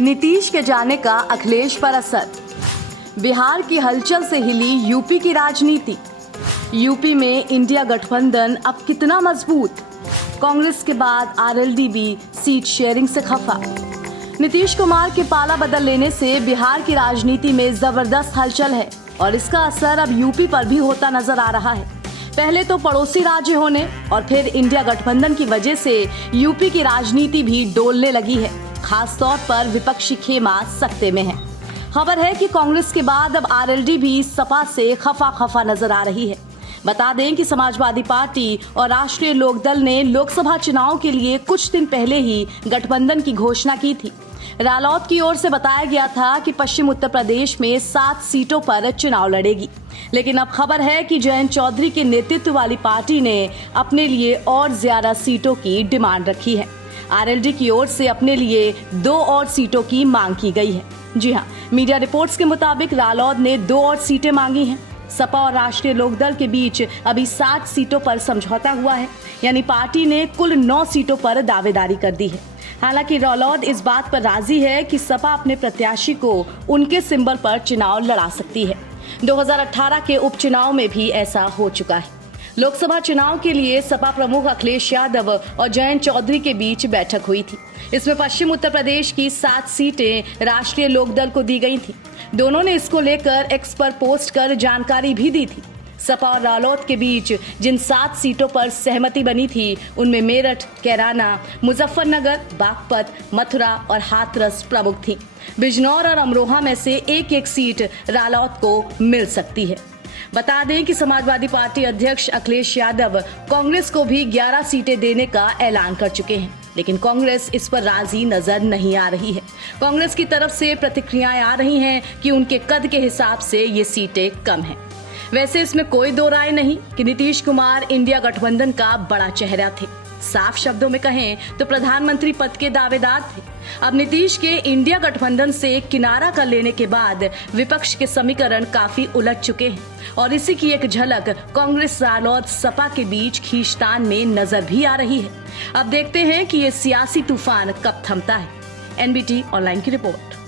नीतीश के जाने का अखिलेश पर असर। बिहार की हलचल से हिली यूपी की राजनीति। यूपी में इंडिया गठबंधन अब कितना मजबूत। कांग्रेस के बाद आरएलडी भी सीट शेयरिंग से खफा। नीतीश कुमार के पाला बदल लेने से बिहार की राजनीति में जबरदस्त हलचल है और इसका असर अब यूपी पर भी होता नजर आ रहा है। पहले तो पड़ोसी राज्य होने और फिर इंडिया गठबंधन की वजह से यूपी की राजनीति भी डोलने लगी है। खास तौर पर विपक्षी खेमा सत्ते में है। खबर है कि कांग्रेस के बाद अब आरएलडी भी सपा से खफा नजर आ रही है। बता दें कि समाजवादी पार्टी और राष्ट्रीय लोकदल ने लोकसभा चुनाव के लिए कुछ दिन पहले ही गठबंधन की घोषणा की थी। रालोद की ओर से बताया गया था कि पश्चिम उत्तर प्रदेश में 7 सीटों पर चुनाव लड़ेगी, लेकिन अब खबर है कि जयंत चौधरी के नेतृत्व वाली पार्टी ने अपने लिए और ज्यादा सीटों की डिमांड रखी है। आरएलडी की ओर से अपने लिए 2 और सीटों की मांग की गई है। जी हां, मीडिया रिपोर्ट्स के मुताबिक रालोद ने 2 और सीटें मांगी हैं। सपा और राष्ट्रीय लोकदल के बीच अभी 7 सीटों पर समझौता हुआ है, यानी पार्टी ने कुल 9 सीटों पर दावेदारी कर दी है। हालांकि रालोद इस बात पर राजी है कि सपा अपने प्रत्याशी को उनके सिंबल पर चुनाव लड़ा सकती है। 2018 के उपचुनाव में भी ऐसा हो चुका है। लोकसभा चुनाव के लिए सपा प्रमुख अखिलेश यादव और जयंत चौधरी के बीच बैठक हुई थी। इसमें पश्चिम उत्तर प्रदेश की 7 सीटें राष्ट्रीय लोकदल को दी गई थी। दोनों ने इसको लेकर एक्स पर पोस्ट कर जानकारी भी दी थी। सपा और रालोद के बीच जिन 7 सीटों पर सहमति बनी थी उनमें मेरठ, कैराना, मुजफ्फरनगर, बागपत, मथुरा और हाथरस प्रमुख थी। बिजनौर और अमरोहा में से एक सीट रालोद को मिल सकती है। बता दें कि समाजवादी पार्टी अध्यक्ष अखिलेश यादव कांग्रेस को भी 11 सीटें देने का ऐलान कर चुके हैं, लेकिन कांग्रेस इस पर राजी नजर नहीं आ रही है। कांग्रेस की तरफ से प्रतिक्रियाएं आ रही हैं कि उनके कद के हिसाब से ये सीटें कम हैं। वैसे इसमें कोई दो राय नहीं कि नीतीश कुमार इंडिया गठबंधन का बड़ा चेहरा थे। साफ शब्दों में कहें तो प्रधानमंत्री पद के दावेदार थे। अब नीतीश के इंडिया गठबंधन से किनारा कर लेने के बाद विपक्ष के समीकरण काफी उलझ चुके हैं और इसी की एक झलक कांग्रेस, रालोद, सपा के बीच खींचतान में नजर भी आ रही है। अब देखते हैं कि ये सियासी तूफान कब थमता है। एनबीटी ऑनलाइन की रिपोर्ट।